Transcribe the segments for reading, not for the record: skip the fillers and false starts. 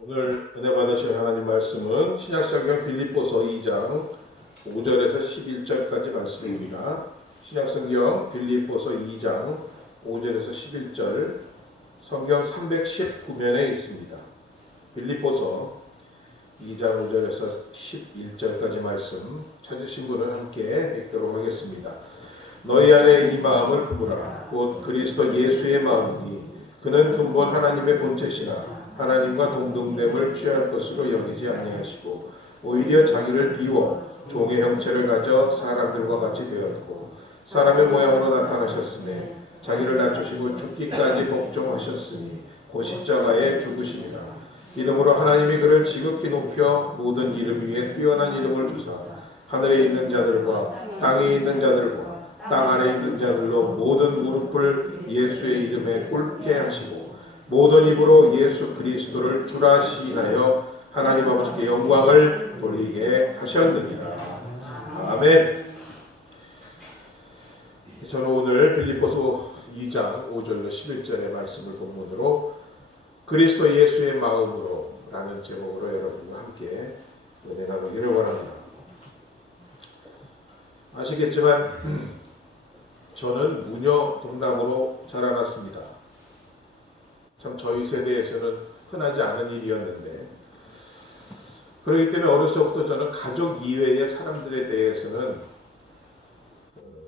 오늘 은혜 받으실 하나님 말씀은 신약성경 빌립보서 2장 5절에서 11절까지 말씀입니다. 신약성경 빌립보서 2장 5절에서 11절 성경 319면에 있습니다. 빌립보서 2장 5절에서 11절까지 말씀 찾으신 분은 함께 읽도록 하겠습니다. 너희 안에 이 마음을 품으라. 곧 그리스도 예수의 마음이니 그는 근본 하나님의 본체시나 하나님과 동등됨을 취할 것으로 여기지 아니하시고 오히려 자기를 비워 종의 형체를 가져 사람들과 같이 되었고 사람의 모양으로 나타나셨으니 자기를 낮추시고 죽기까지 복종하셨으니 곧 십자가에 죽으시니라. 이름으로 하나님이 그를 지극히 높여 모든 이름 위에 뛰어난 이름을 주사 하늘에 있는 자들과 땅에 있는 자들과 땅 아래 있는 자들로 모든 무릎을 예수의 이름에 꿇게 하시고 모든 입으로 예수 그리스도를 주라 시인하여 하나님 아버지께 영광을 돌리게 하셨느니라. 아멘. 저는 오늘 빌립보서 2장 5절로 11절의 말씀을 본문으로 그리스도 예수의 마음으로 라는 제목으로 여러분과 함께 은혜 나누기를 원합니다. 아시겠지만 저는 무녀 동남으로 자라났습니다. 참 저희 세대에서는 흔하지 않은 일이었는데 그렇기 때문에 어렸을 때부터 저는 가족 이외의 사람들에 대해서는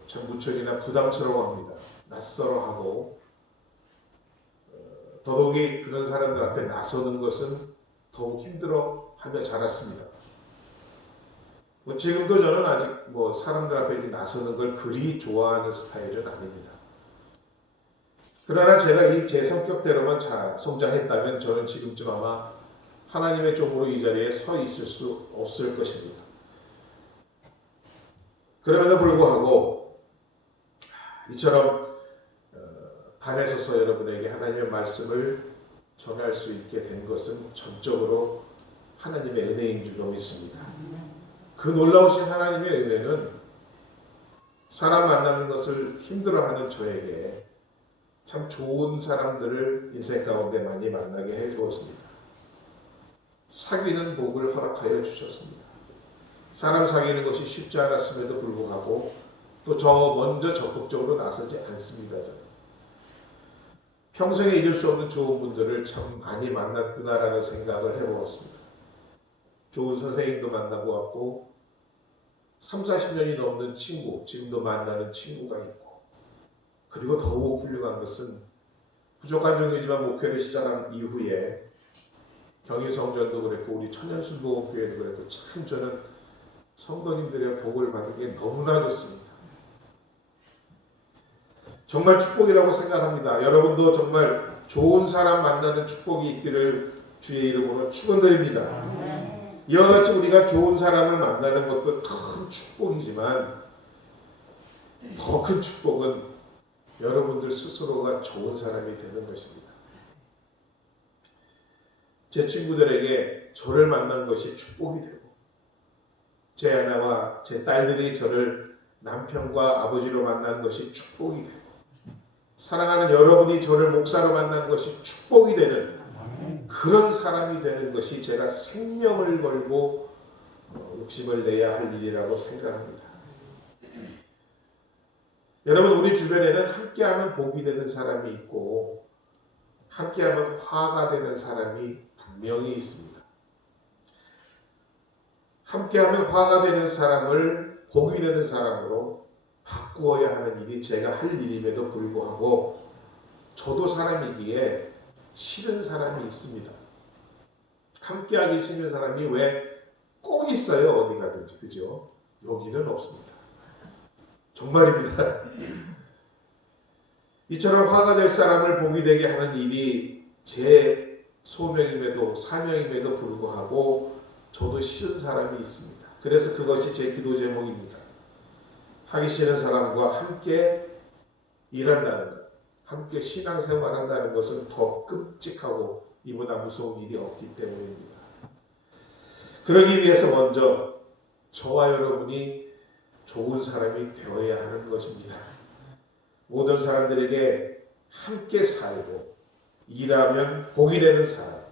참 무척이나 부담스러워합니다. 낯설어하고 더더욱이 그런 사람들 앞에 나서는 것은 더욱 힘들어하며 자랐습니다. 지금도 저는 아직 사람들 앞에 나서는 걸 그리 좋아하는 스타일은 아닙니다. 그러나 제가 제 성격대로만 잘 성장했다면 저는 지금쯤 아마 하나님의 종으로 이 자리에 서 있을 수 없을 것입니다. 그럼에도 불구하고 이처럼 단에 서서 여러분에게 하나님의 말씀을 전할 수 있게 된 것은 전적으로 하나님의 은혜인 줄로 믿습니다. 그 놀라우신 하나님의 은혜는 사람 만나는 것을 힘들어하는 저에게 참 좋은 사람들을 인생 가운데 많이 만나게 해주었습니다. 사귀는 복을 허락하여 주셨습니다. 사람 사귀는 것이 쉽지 않았음에도 불구하고 또 저 먼저 적극적으로 나서지 않습니다. 저는. 평생에 잊을 수 없는 좋은 분들을 참 많이 만났구나라는 생각을 해보았습니다. 좋은 선생님도 만나보았고 30-40년이 넘는 친구, 지금도 만나는 친구가 있고 그리고 더욱 훌륭한 것은 부족한 종이지만 목회를 시작한 이후에 경희성전도 그랬고 우리 천연순복음교회도 그랬고 참 저는 성도님들의 복을 받은 게 너무나 좋습니다. 정말 축복이라고 생각합니다. 여러분도 정말 좋은 사람 만나는 축복이 있기를 주의 이름으로 축원드립니다. 이와 같이 우리가 좋은 사람을 만나는 것도 큰 축복이지만 더 큰 축복은 여러분들 스스로가 좋은 사람이 되는 것입니다. 제 친구들에게 저를 만난 것이 축복이 되고 제 아내와 제 딸들이 저를 남편과 아버지로 만난 것이 축복이 되고 사랑하는 여러분이 저를 목사로 만난 것이 축복이 되는 그런 사람이 되는 것이 제가 생명을 걸고 욕심을 내야 할 일이라고 생각합니다. 여러분 우리 주변에는 함께하면 복이 되는 사람이 있고 함께하면 화가 되는 사람이 분명히 있습니다. 함께하면 화가 되는 사람을 복이 되는 사람으로 바꾸어야 하는 일이 제가 할 일임에도 불구하고 저도 사람이기에 싫은 사람이 있습니다. 함께하기 싫은 사람이 왜 꼭 있어요. 어디 가든지. 그죠? 여기는 없습니다. 정말입니다. 이처럼 화가 될 사람을 복이 되게 하는 일이 제 소명임에도 사명임에도 불구하고 저도 싫은 사람이 있습니다. 그래서 그것이 제 기도 제목입니다. 하기 싫은 사람과 함께 일한다는 것, 함께 신앙생활한다는 것은 더 끔찍하고 이보다 무서운 일이 없기 때문입니다. 그러기 위해서 먼저 저와 여러분이 좋은 사람이 되어야 하는 것입니다. 모든 사람들에게 함께 살고 일하면 복이 되는 사람,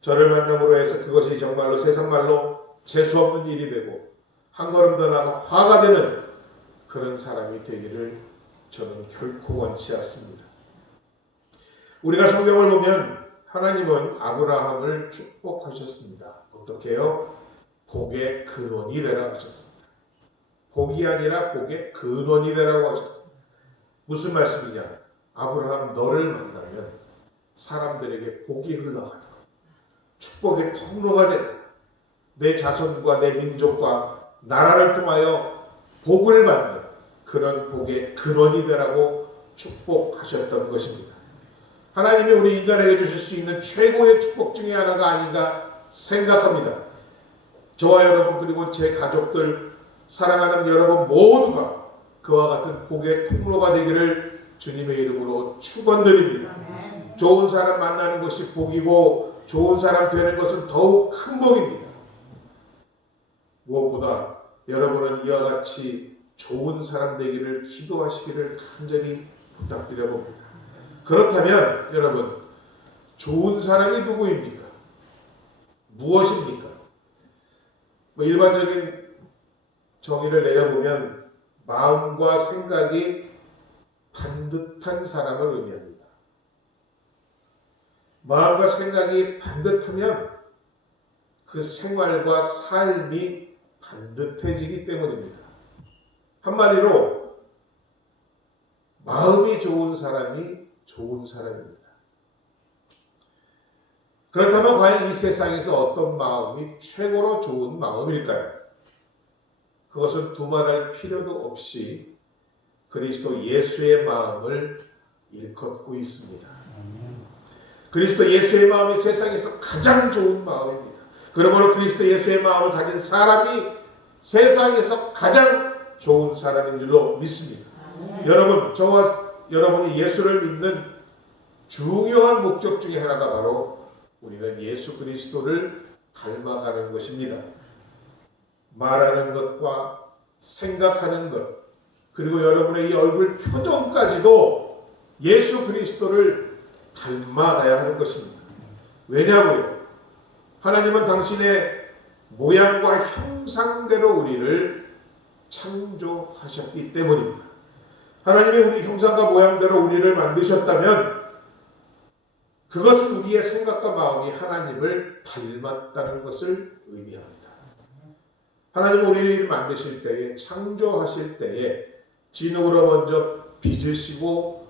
저를 만남으로 해서 그것이 정말로 세상 말로 재수없는 일이 되고 한 걸음 더 나가 화가 되는 그런 사람이 되기를 저는 결코 원치 않습니다. 우리가 성경을 보면 하나님은 아브라함을 축복하셨습니다. 어떻게 해요? 복의 근원이 되라고 하셨습니다. 복이 아니라 복의 근원이 되라고 하셨습니다. 무슨 말씀이냐? 아브라함 너를 만나면 사람들에게 복이 흘러가는 축복의 통로가 되는 내 자손과 내 민족과 나라를 통하여 복을 받는 그런 복의 근원이 되라고 축복하셨던 것입니다. 하나님이 우리 인간에게 주실 수 있는 최고의 축복 중에 하나가 아닌가 생각합니다. 저와 여러분 그리고 제 가족들 사랑하는 여러분 모두가 그와 같은 복의 통로가 되기를 주님의 이름으로 축원드립니다. 좋은 사람 만나는 것이 복이고 좋은 사람 되는 것은 더욱 큰 복입니다. 무엇보다 여러분은 이와 같이 좋은 사람 되기를 기도하시기를 간절히 부탁드려 봅니다. 그렇다면 여러분 좋은 사람이 누구입니까? 무엇입니까? 일반적인 정의를 내려보면 마음과 생각이 반듯한 사람을 의미합니다. 마음과 생각이 반듯하면 그 생활과 삶이 반듯해지기 때문입니다. 한마디로 마음이 좋은 사람이 좋은 사람입니다. 그렇다면 과연 이 세상에서 어떤 마음이 최고로 좋은 마음일까요? 그것은 두말할 필요도 없이 그리스도 예수의 마음을 일컫고 있습니다. 그리스도 예수의 마음이 세상에서 가장 좋은 마음입니다. 그러므로 그리스도 예수의 마음을 가진 사람이 세상에서 가장 좋은 사람인 줄로 믿습니다. 여러분, 저와 여러분이 예수를 믿는 중요한 목적 중에 하나가 바로 우리는 예수 그리스도를 닮아가는 것입니다. 말하는 것과 생각하는 것, 그리고 여러분의 이 얼굴 표정까지도 예수 그리스도를 닮아가야 하는 것입니다. 왜냐고요? 하나님은 당신의 모양과 형상대로 우리를 창조하셨기 때문입니다. 하나님이 우리 형상과 모양대로 우리를 만드셨다면 그것은 우리의 생각과 마음이 하나님을 닮았다는 것을 의미합니다. 하나님은 우리를 만드실 때에, 창조하실 때에 진흙으로 먼저 빚으시고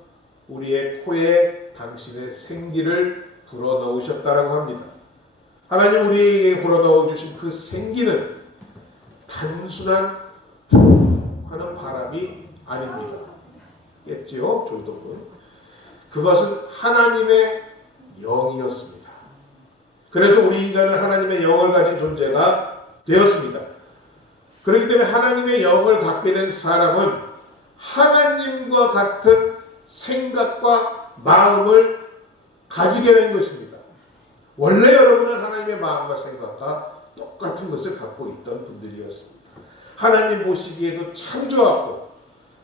우리의 코에 당신의 생기를 불어넣으셨다고 합니다. 하나님 우리에게 불어넣어주신 그 생기는 단순한 하는 바람이 아닙니다. 겠지요? 조이도분. 그것은 하나님의 영이었습니다. 그래서 우리 인간은 하나님의 영을 가진 존재가 되었습니다. 그렇기 때문에 하나님의 영을 갖게 된 사람은 하나님과 같은 생각과 마음을 가지게 된 것입니다. 원래 여러분은 하나님의 마음과 생각과 똑같은 것을 갖고 있던 분들이었습니다. 하나님 보시기에도 참 좋았고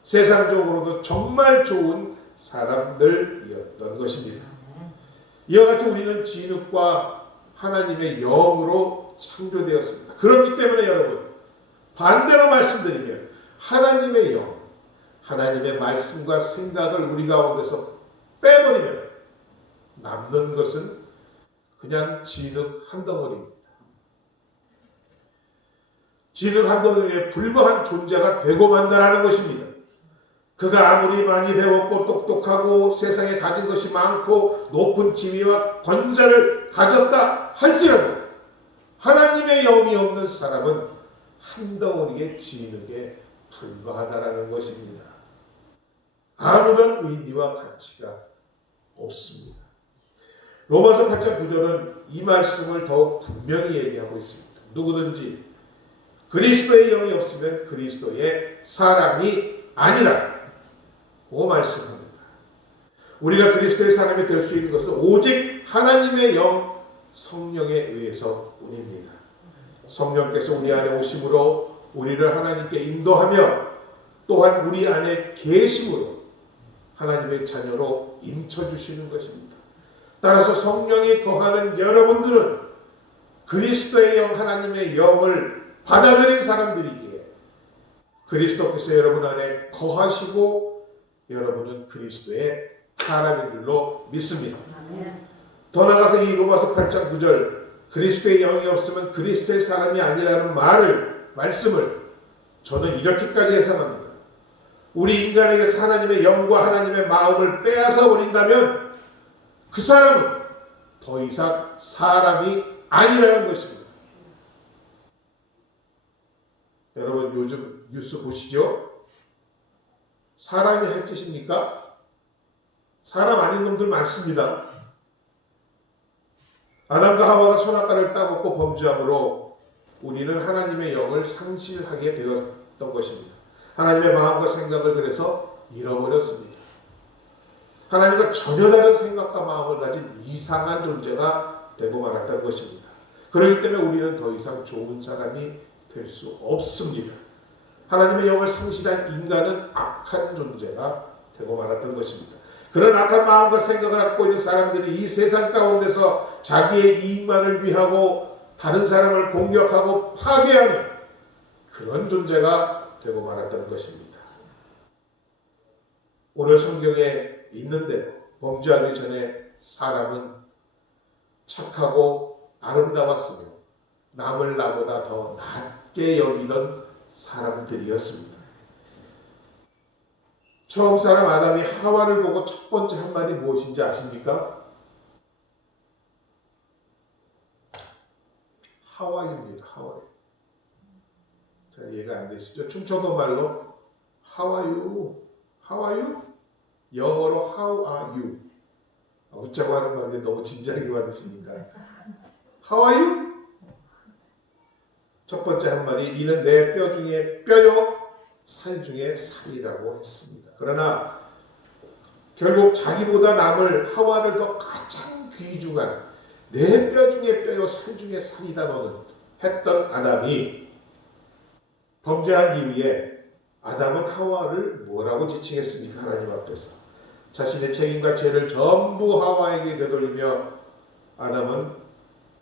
세상적으로도 정말 좋은 사람들이었던 것입니다. 이와 같이 우리는 진흙과 하나님의 영으로 창조되었습니다. 그렇기 때문에 여러분 반대로 말씀드리면 하나님의 영, 하나님의 말씀과 생각을 우리 가운데서 빼버리면 남는 것은 그냥 진흙 한 덩어리입니다. 진흙 한 덩어리에 불과한 존재가 되고 만다라는 것입니다. 그가 아무리 많이 배웠고 똑똑하고 세상에 가진 것이 많고 높은 지위와 권세를 가졌다 할지라도 하나님의 영이 없는 사람은 한 덩어리의 진흙에 불과하다라는 것입니다. 아무런 의미와 가치가 없습니다. 로마서 8장 9절은 이 말씀을 더욱 분명히 얘기하고 있습니다. 누구든지 그리스도의 영이 없으면 그리스도의 사람이 아니라 고 말씀합니다. 우리가 그리스도의 사람이 될 수 있는 것은 오직 하나님의 영 성령에 의해서 뿐입니다. 성령께서 우리 안에 오심으로 우리를 하나님께 인도하며 또한 우리 안에 계심으로 하나님의 자녀로 인쳐주시는 것입니다. 따라서 성령이 거하는 여러분들은 그리스도의 영, 하나님의 영을 받아들인 사람들이기에 그리스도께서 여러분 안에 거하시고 여러분은 그리스도의 사람인 줄로 믿습니다. 더 나아가서 이 로마서 8장 9절 그리스도의 영이 없으면 그리스도의 사람이 아니라는 말씀을 저는 이렇게까지 해석합니다. 우리 인간에게서 하나님의 영과 하나님의 마음을 빼앗아 버린다면 그 사람은 더 이상 사람이 아니라는 것입니다. 여러분 요즘 뉴스 보시죠? 사람이 할 짓입니까? 사람 아닌 놈들 많습니다. 아담과 하와가 선악과를 따먹고 범죄함으로 우리는 하나님의 영을 상실하게 되었던 것입니다. 하나님의 마음과 생각을 그래서 잃어버렸습니다. 하나님과 전혀 다른 생각과 마음을 가진 이상한 존재가 되고 말았던 것입니다. 그렇기 때문에 우리는 더 이상 좋은 사람이 될 수 없습니다. 하나님의 영을 상실한 인간은 악한 존재가 되고 말았던 것입니다. 그런 악한 마음과 생각을 갖고 있는 사람들이 이 세상 가운데서 자기의 이익만을 위하고 다른 사람을 공격하고 파괴하는 그런 존재가 되고 말았던 것입니다. 오늘 성경에 있는데 범죄하기 전에 사람은 착하고 아름다웠으며 남을 나보다 더 낮게 여기던 사람들이었습니다. 처음 사람 아담이 하와를 보고 첫 번째 한 말이 무엇인지 아십니까? 하와유입니다. 하와유. 잘 이해가 안 되시죠? 충청도 말로 하와유, 하와유? 영어로 how are you? 웃자고 하는 말인데 너무 진지하게 받으시니까 하와유? 첫 번째 한 말이 이는 내 뼈 중에 뼈요 살 중에 살이라고 했습니다. 그러나 결국 자기보다 남을 하와를 더 가장 귀중한 내 뼈 중에 뼈요 살 중에 살이다 너는 했던 아담이 범죄한 이후에 아담은 하와를 뭐라고 지칭했습니까? 하나님 앞에서 자신의 책임과 죄를 전부 하와에게 되돌리며 아담은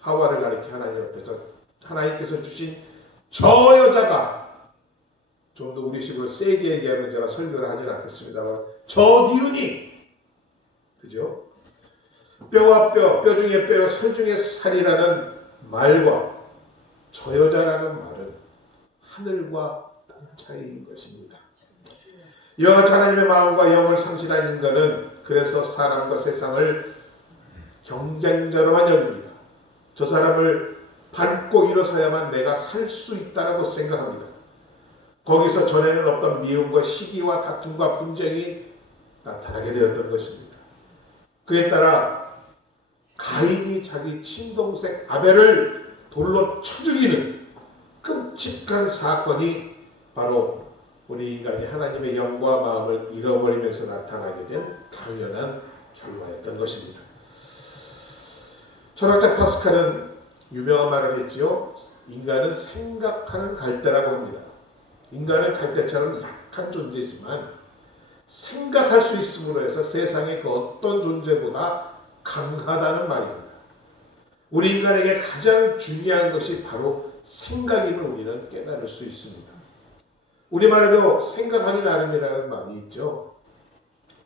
하와를 가리켜 하나님 앞에서 하나님께서 주신 저 여자가 좀 더 우리식으로 세게 얘기하면 제가 설교를 하진 않겠습니다만 저 니은이 그죠? 뼈와 뼈 중에 뼈요 살 중에 살이라는 말과 저 여자라는 말은 하늘과 땅 차이인 것입니다. 이와 같이 하나님의 마음과 영을 상실한 인간은 그래서 사람과 세상을 경쟁자로만 여깁니다. 저 사람을 밟고 일어서야만 내가 살 수 있다고 생각합니다. 거기서 전에는 없던 미움과 시기와 다툼과 분쟁이 나타나게 되었던 것입니다. 그에 따라 가인이 자기 친동생 아벨을 돌로 쳐 죽이는 끔찍한 사건이 바로 우리 인간이 하나님의 영과 마음을 잃어버리면서 나타나게 된 당연한 결과였던 것입니다. 철학자 파스칼은 유명한 말을 했지요. 인간은 생각하는 갈대라고 합니다. 인간은 갈대처럼 약한 존재지만 생각할 수 있음으로 해서 세상의 그 어떤 존재보다 강하다는 말입니다. 우리 인간에게 가장 중요한 것이 바로 생각임을 우리는 깨달을 수 있습니다. 우리말에도 생각하기 나름이라는 말이 있죠.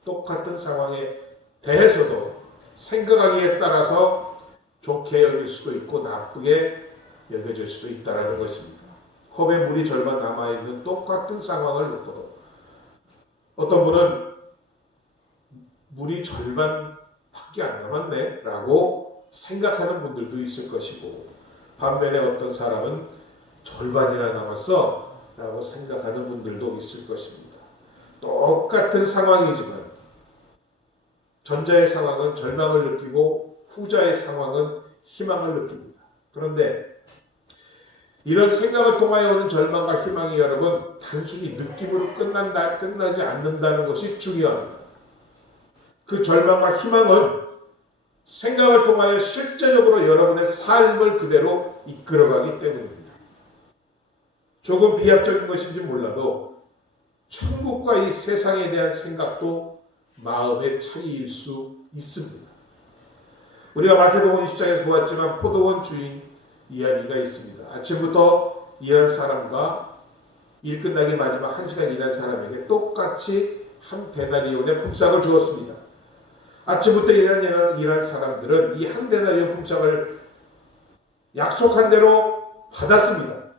똑같은 상황에 대해서도 생각하기에 따라서 좋게 여길 수도 있고 나쁘게 여겨질 수도 있다는 것입니다. 컵에 물이 절반 남아있는 똑같은 상황을 놓고도 어떤 분은 물이 절반밖에 안 남았네 라고 생각하는 분들도 있을 것이고 반면에 어떤 사람은 절반이나 남았어 라고 생각하는 분들도 있을 것입니다. 똑같은 상황이지만 전자의 상황은 절망을 느끼고 후자의 상황은 희망을 느낍니다. 그런데 이런 생각을 통하여 오는 절망과 희망이 여러분 단순히 느낌으로 끝나지 않는다는 것이 중요합니다. 그 절망과 희망은 생각을 통하여 실제적으로 여러분의 삶을 그대로 이끌어가기 때문입니다. 조금 비약적인 것인지 몰라도 천국과 이 세상에 대한 생각도 마음의 차이일 수 있습니다. 우리가 마태복음 20장에서 보았지만 포도원 주인 이야기가 있습니다. 아침부터 일한 사람과 일 끝나기 마지막 1시간 일한 사람에게 똑같이 한 데나리온의 품삯을 주었습니다. 아침부터 일한 사람들은 이 한 데나리온 품삯을 약속한 대로 받았습니다.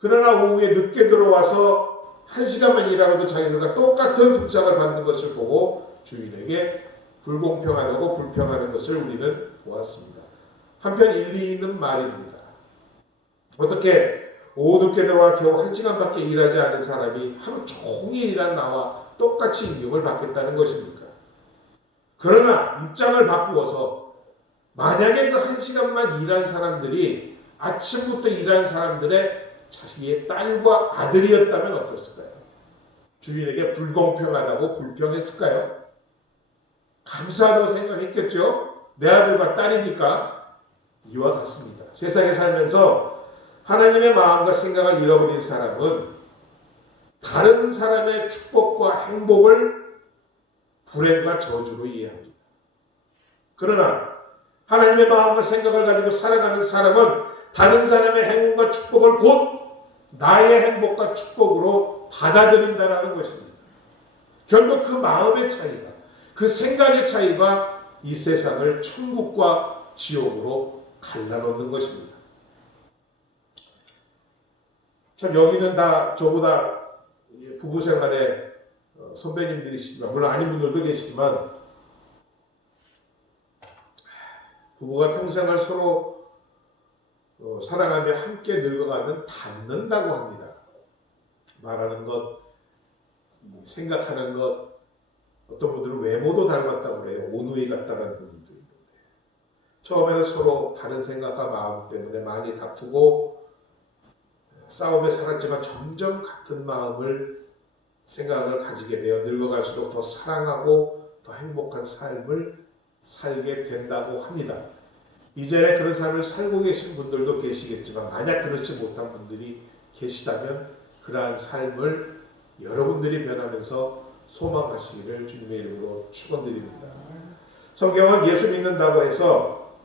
그러나 오후에 늦게 들어와서 1시간만 일하고도 자기들과 똑같은 품삯을 받는 것을 보고 주인에게 불공평하다고 불평하는 것을 우리는 보았습니다. 한편 일리 있는 말입니다. 어떻게 오후 늦게 들어와 겨우 1시간밖에 일하지 않은 사람이 하루 종일 일한 나와 똑같이 임금을 받겠다는 것입니까? 그러나 입장을 바꾸어서 만약에 그 1시간만 일한 사람들이 아침부터 일한 사람들의 자기의 딸과 아들이었다면 어땠을까요? 주인에게 불공평하다고 불평했을까요? 감사하다고 생각했겠죠? 내 아들과 딸이니까. 이와 같습니다. 세상에 살면서 하나님의 마음과 생각을 잃어버린 사람은 다른 사람의 축복과 행복을 불행과 저주로 이해합니다. 그러나 하나님의 마음과 생각을 가지고 살아가는 사람은 다른 사람의 행복과 축복을 곧 나의 행복과 축복으로 받아들인다는 것입니다. 결국 그 마음의 차이가, 그 생각의 차이가 이 세상을 천국과 지옥으로 갈라놓는 것입니다. 참 여기는 다 저보다 부부 생활에 선배님들이시지만, 물론 아닌 분들도 계시지만, 부부가 평생을 서로 사랑하며 함께 늙어가면 닮는다고 합니다. 말하는 것, 생각하는 것, 어떤 분들은 외모도 닮았다고 그래요. 오누이 같다는 분들도 있는데, 처음에는 서로 다른 생각과 마음 때문에 많이 다투고 싸움에 살았지만 점점 같은 마음을, 생각을 가지게 되어 늙어갈수록 더 사랑하고 더 행복한 삶을 살게 된다고 합니다. 이전에 그런 삶을 살고 계신 분들도 계시겠지만, 만약 그렇지 못한 분들이 계시다면 그러한 삶을 여러분들이 변하면서 소망하시기를 주님의 이름으로 축원드립니다. 성경은 예수 믿는다고 해서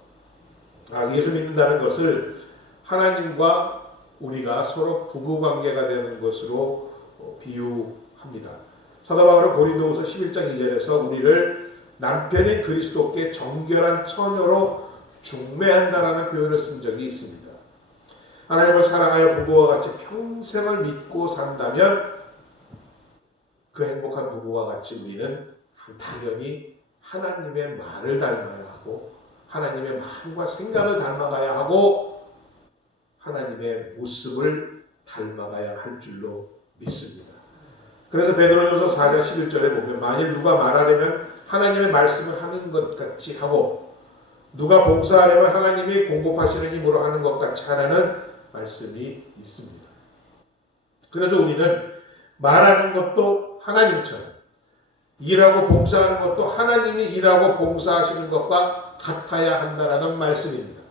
예수 믿는다는 것을 하나님과 우리가 서로 부부관계가 되는 것으로 비유합니다. 사도 바울은 고린도후서 11장 2절에서 우리를 남편인 그리스도께 정결한 처녀로 중매한다라는 표현을 쓴 적이 있습니다. 하나님을 사랑하여 부부와 같이 평생을 믿고 산다면 그 행복한 부부와 같이 우리는 당연히 하나님의 말을 닮아야 하고, 하나님의 마음과 생각을 닮아가야 하고, 하나님의 모습을 닮아가야 할 줄로 믿습니다. 그래서 베드로전서 4장 11절에 보면, 만일 누가 말하려면 하나님의 말씀을 하는 것 같이 하고, 누가 봉사하려면 하나님이 공급하시는 힘으로 하는 것 같이 하라는 말씀이 있습니다. 그래서 우리는 말하는 것도 하나님처럼, 일하고 봉사하는 것도 하나님이 일하고 봉사하시는 것과 같아야 한다는 말씀입니다.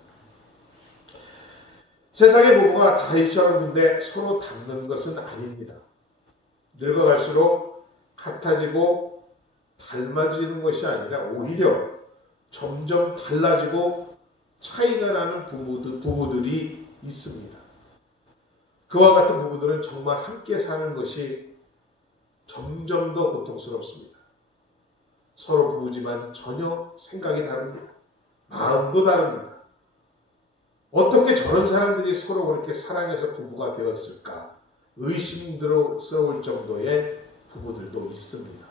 세상의 부부가 다 이처럼 근데 서로 닮는 것은 아닙니다. 늙어갈수록 같아지고 닮아지는 것이 아니라 오히려 점점 달라지고 차이가 나는 부부들이 있습니다. 그와 같은 부부들은 정말 함께 사는 것이 점점 더 고통스럽습니다. 서로 부부지만 전혀 생각이 다릅니다. 마음도 다릅니다. 어떻게 저런 사람들이 서로 그렇게 사랑해서 부부가 되었을까? 의심스러울 정도의 부부들도 있습니다.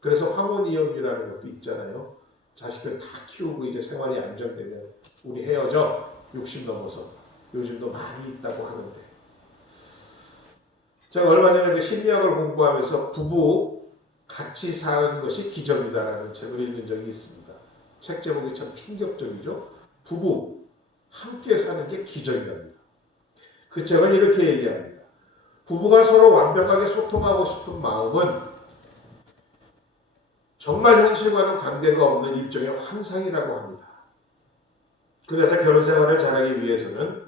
그래서 황혼이혼이라는 것도 있잖아요. 자식들 다 키우고 이제 생활이 안정되면 우리 헤어져, 60 넘어서. 요즘도 많이 있다고 하는데, 제가 얼마 전에 심리학을 공부하면서 부부 같이 사는 것이 기적이다라는 책을 읽은 적이 있습니다. 책 제목이 참 충격적이죠. 부부 함께 사는 게 기적이랍니다. 그 책은 이렇게 얘기합니다. 부부가 서로 완벽하게 소통하고 싶은 마음은 정말 현실과는 관계가 없는 일종의 환상이라고 합니다. 그래서 결혼 생활을 잘하기 위해서는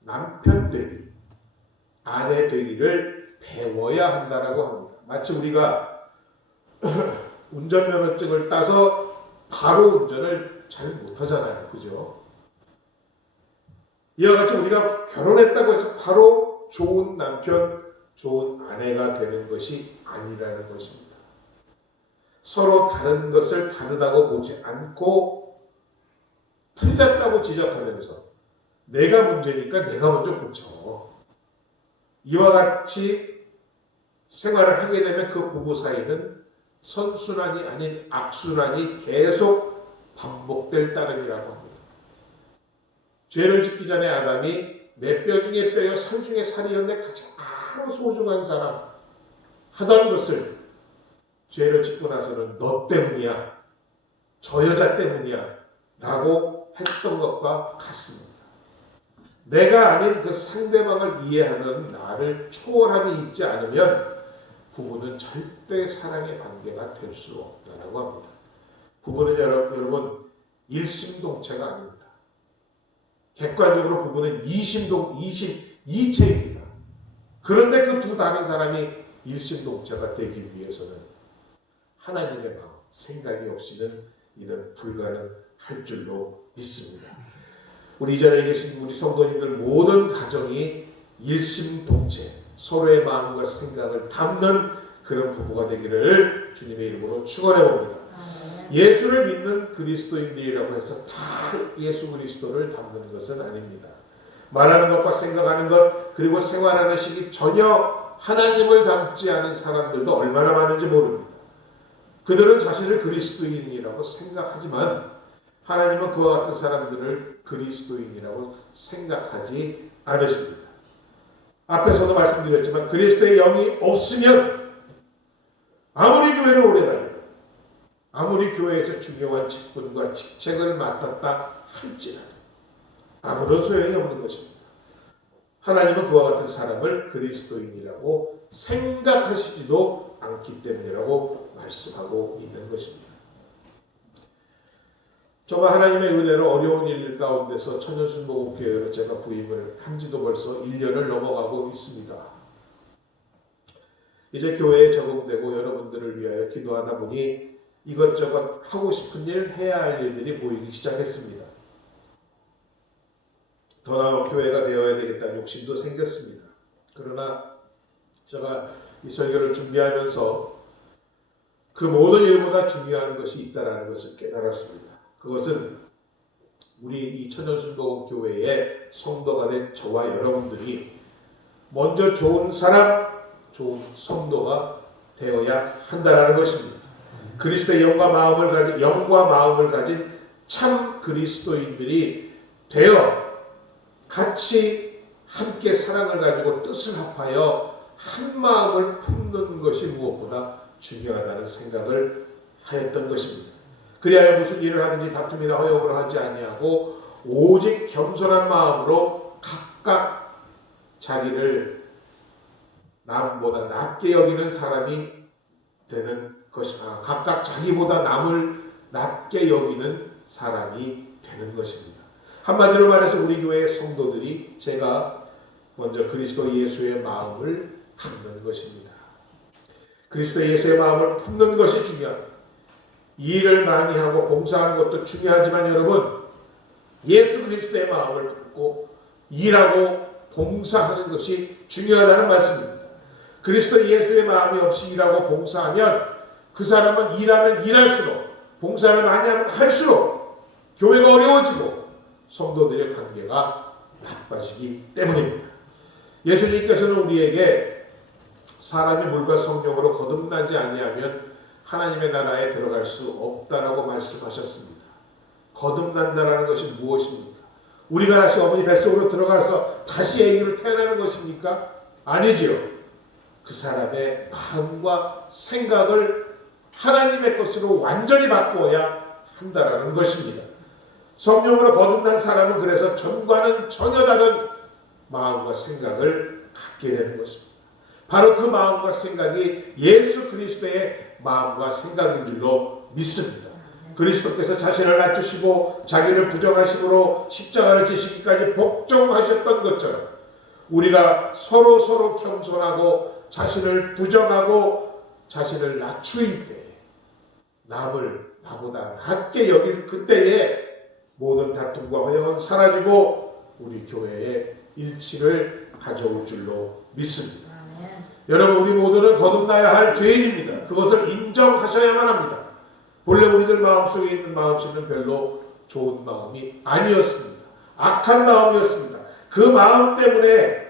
남편 되기, 아내 되기를 배워야 한다라고 합니다. 마치 우리가 운전면허증을 따서 바로 운전을 잘 못하잖아요. 그죠? 이와 같이 우리가 결혼했다고 해서 바로 좋은 남편, 좋은 아내가 되는 것이 아니라는 것입니다. 서로 다른 것을 다르다고 보지 않고 틀렸다고 지적하면서 내가 문제니까 내가 먼저 고쳐. 이와 같이 생활을 하게 되면 그 부부 사이는 선순환이 아닌 악순환이 계속 반복될 따름이라고 합니다. 죄를 짓기 전에 아담이 내 뼈 중에 뼈요 살 중에 살이었네 가장 소중한 사람 하던 것을 죄를 짓고 나서는 너 때문이야, 저 여자 때문이야 라고 했던 것과 같습니다. 내가 아닌 그 상대방을 이해하는 나를 초월함이 있지 않으면 부부는 절대 사랑의 관계가 될 수 없다라고 합니다. 부부는 여러분 일심동체가 아닙니다. 객관적으로 부부는 이심이체입니다. 그런데 그 두 다른 사람이 일심동체가 되기 위해서는 하나님의 마음, 생각이 없이는 이는 불가능할 줄로 믿습니다. 우리 이 자리에 계신 우리 성도님들 모든 가정이 일심동체, 서로의 마음과 생각을 담는 그런 부부가 되기를 주님의 이름으로 축원해 봅니다. 예수를 믿는 그리스도인들이라고 해서 다 예수 그리스도를 담는 것은 아닙니다. 말하는 것과 생각하는 것 그리고 생활하는 식이 전혀 하나님을 닮지 않은 사람들도 얼마나 많은지 모릅니다. 그들은 자신을 그리스도인이라고 생각하지만 하나님은 그와 같은 사람들을 그리스도인이라고 생각하지 않으십니다. 앞에서도 말씀드렸지만 그리스도의 영이 없으면 아무리 교회를 오래 다녀도 아무리 교회에서 중요한 직분과 직책을 맡았다 할지라도 아무런 소용이 없는 것입니다. 하나님은 그와 같은 사람을 그리스도인이라고 생각하시지도 않기 때문이라고 말씀하고 있는 것입니다. 정말 하나님의 은혜로 어려운 일 가운데서 천연순복음교회로 제가 부임을 한 지도 벌써 1년을 넘어가고 있습니다. 이제 교회에 적응되고 여러분들을 위하여 기도하다 보니 이것저것 하고 싶은 일, 해야 할 일들이 보이기 시작했습니다. 더 나은 교회가 되어야 되겠다는 욕심도 생겼습니다. 그러나 제가 이 설교를 준비하면서 그 모든 일보다 중요한 것이 있다는 것을 깨달았습니다. 그것은 우리 이 천연순복음교회의 성도가 된 저와 여러분들이 먼저 좋은 사람, 좋은 성도가 되어야 한다는 것입니다. 그리스도의 영과 마음을 가진 참 그리스도인들이 되어 같이 함께 사랑을 가지고 뜻을 합하여 한 마음을 품는 것이 무엇보다 중요하다는 생각을 하였던 것입니다. 그리하여 무슨 일을 하든지 다툼이나 허용을 하지 아니하고 오직 겸손한 마음으로 각각 자기를 남보다 낮게 여기는 사람이 되는 것이다. 각각 자기보다 남을 낮게 여기는 사람이 되는 것입니다. 한마디로 말해서 우리 교회의 성도들이 제가 먼저 그리스도 예수의 마음을 품는 것입니다. 그리스도 예수의 마음을 품는 것이 중요합니다. 일을 많이 하고 봉사하는 것도 중요하지만 여러분 예수 그리스도의 마음을 품고 일하고 봉사하는 것이 중요하다는 말씀입니다. 그리스도 예수의 마음이 없이 일하고 봉사하면 그 사람은 일하면 일할수록 봉사를 많이 하면 할수록 교회가 어려워지고 성도들의 관계가 나빠지기 때문입니다. 예수님께서는 우리에게 사람이 물과 성령으로 거듭나지 아니하면 하나님의 나라에 들어갈 수 없다라고 말씀하셨습니다. 거듭난다라는 것이 무엇입니까? 우리가 다시 어머니 뱃속으로 들어가서 다시 아기로 태어나는 것입니까? 아니지요. 그 사람의 마음과 생각을 하나님의 것으로 완전히 바꾸어야 한다라는 것입니다. 성령으로 거듭난 사람은 그래서 전과는 전혀 다른 마음과 생각을 갖게 되는 것입니다. 바로 그 마음과 생각이 예수 그리스도의 마음과 생각인 줄로 믿습니다. 그리스도께서 자신을 낮추시고 자기를 부정하심으로 십자가를 지시기까지 복종하셨던 것처럼 우리가 서로 겸손하고 자신을 부정하고 자신을 낮추일 때 남을 나보다 낮게 여길 그때에 모든 다툼과 허영은 사라지고 우리 교회의 일치를 가져올 줄로 믿습니다. 여러분, 우리 모두는 거듭나야 할 죄인입니다. 그것을 인정하셔야만 합니다. 본래 우리들 마음속에 있는 마음씨는 별로 좋은 마음이 아니었습니다. 악한 마음이었습니다. 그 마음 때문에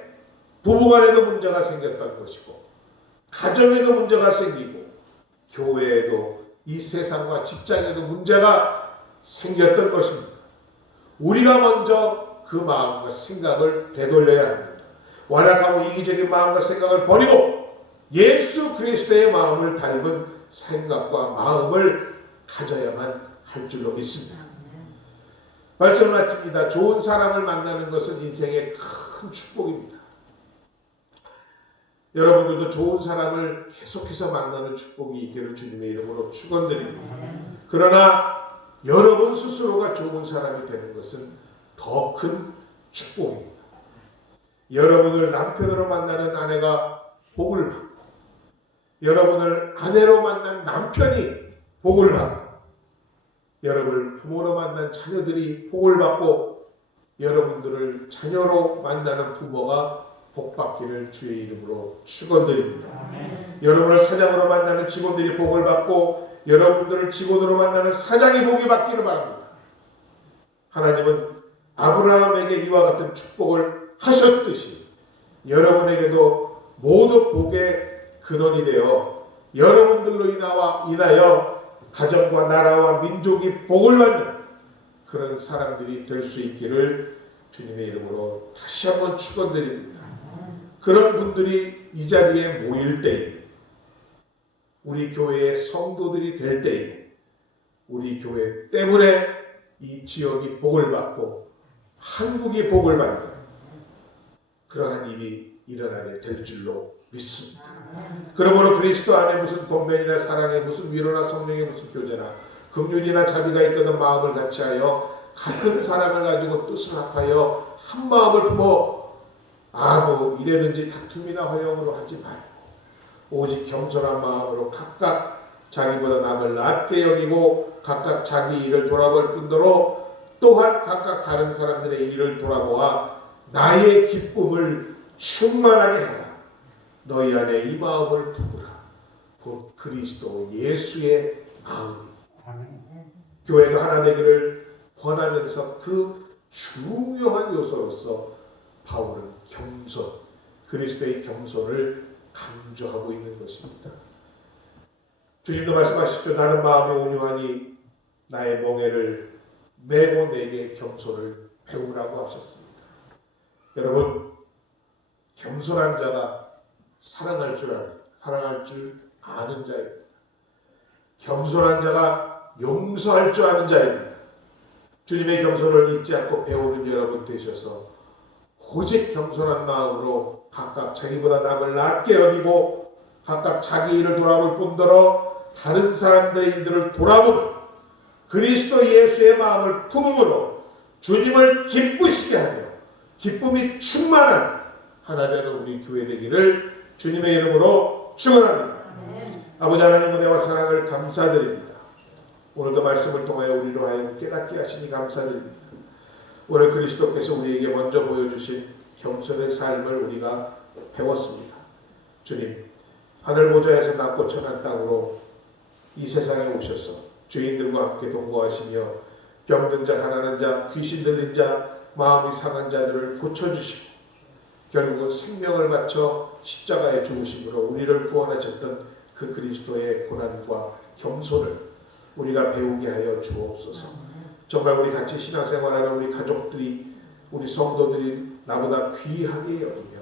부부간에도 문제가 생겼던 것이고 가정에도 문제가 생기고 교회에도 이 세상과 직장에도 문제가 생겼던 것입니다. 우리가 먼저 그 마음과 생각을 되돌려야 합니다. 완악하고 이기적인 마음과 생각을 버리고 예수 그리스도의 마음을 닮은 생각과 마음을 가져야만 할 줄로 믿습니다. 말씀을 마칩니다. 좋은 사람을 만나는 것은 인생의 큰 축복입니다. 여러분들도 좋은 사람을 계속해서 만나는 축복이 있기를 주님의 이름으로 축원드립니다. 그러나 여러분 스스로가 좋은 사람이 되는 것은 더 큰 축복입니다. 여러분을 남편으로 만나는 아내가 복을 받고 여러분을 아내로 만난 남편이 복을 받고 여러분을 부모로 만난 자녀들이 복을 받고 여러분들을 자녀로 만나는 부모가 복받기를 주의 이름으로 축원드립니다. 여러분을 사장으로 만나는 직원들이 복을 받고 여러분들을 직원으로 만나는 사장이 복이 받기를 바랍니다. 하나님은 아브라함에게 이와 같은 축복을 하셨듯이 여러분에게도 모두 복의 근원이 되어 여러분들로 인하여 가정과 나라와 민족이 복을 받는 그런 사람들이 될 수 있기를 주님의 이름으로 다시 한번 축원드립니다. 그런 분들이 이 자리에 모일 때에 우리 교회의 성도들이 될 때에 우리 교회 때문에 이 지역이 복을 받고 한국이 복을 받는 그러한 일이 일어나게 될 줄로 믿습니다. 그러므로 그리스도 안에 무슨 권면이나 사랑에 무슨 위로나 성령의 무슨 교제나 긍휼이나 자비가 있거든 마음을 같이하여 같은 사랑을 가지고 뜻을 합하여 한 마음을 품어 아무 일에든지 다툼이나 허영으로 하지 말고 오직 겸손한 마음으로 각각 자기보다 남을 낮게 여기고 각각 자기 일을 돌아볼 뿐더러 또한 각각 다른 사람들의 일을 돌아보아 나의 기쁨을 충만하게 하라. 너희 안에 이 마음을 품으라. 곧 그리스도 예수의 마음이니. 교회가 하나 되기를 권하면서 그 중요한 요소로서 바울은 겸손, 그리스도의 겸손을 강조하고 있는 것입니다. 주님도 말씀하시죠. 나는 마음이 온유하니 나의 멍에를 메고 내게 겸손을 배우라고 하셨습니다. 여러분, 겸손한 자가 사랑할 줄 아는 자입니다. 겸손한 자가 용서할 줄 아는 자입니다. 주님의 겸손을 잊지 않고 배우는 여러분 되셔서 오직 겸손한 마음으로 각각 자기보다 남을 낮게 여기고 각각 자기 일을 돌아볼 뿐더러 다른 사람들의 일들을 돌아보는 그리스도 예수의 마음을 품음으로 주님을 기쁘시게 하며 기쁨이 충만한 하나 되는 우리 교회 되기를 주님의 이름으로 축원합니다. 아버지 하나님 은혜와 사랑을 감사드립니다. 오늘도 말씀을 통하여 우리로 하여금 깨닫게 하시니 감사드립니다. 오늘 그리스도께서 우리에게 먼저 보여주신 겸손의 삶을 우리가 배웠습니다. 주님, 하늘 보좌에서 낮고 천한 땅으로 이 세상에 오셔서 죄인들과 함께 동거하시며 병든 자, 가난한 자, 귀신 들린 자, 마음이 상한 자들을 고쳐주시고 결국은 생명을 바쳐 십자가에 죽으심으로 우리를 구원하셨던 그 그리스도의 고난과 겸손을 우리가 배우게 하여 주옵소서. 정말 우리 같이 신앙생활하는 우리 가족들이 우리 성도들이 나보다 귀하게 여기며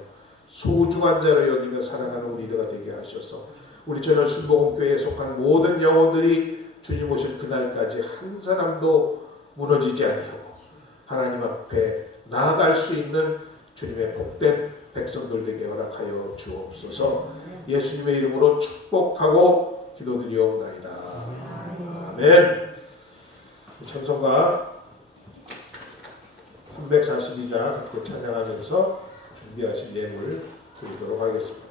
소중한 자를 여기며 살아가는 우리가 되게 하셔서 우리 저녁 순복음교회에 속한 모든 영혼들이 주님 오실 그날까지 한 사람도 무너지지 아니하고 하나님 앞에 나아갈 수 있는 주님의 복된 백성들 되게 허락하여 주옵소서. 예수님의 이름으로 축복하고 기도드리옵나이다. 아멘. 찬송가 342장 함께 찬양하면서 준비하신 예물 드리도록 하겠습니다.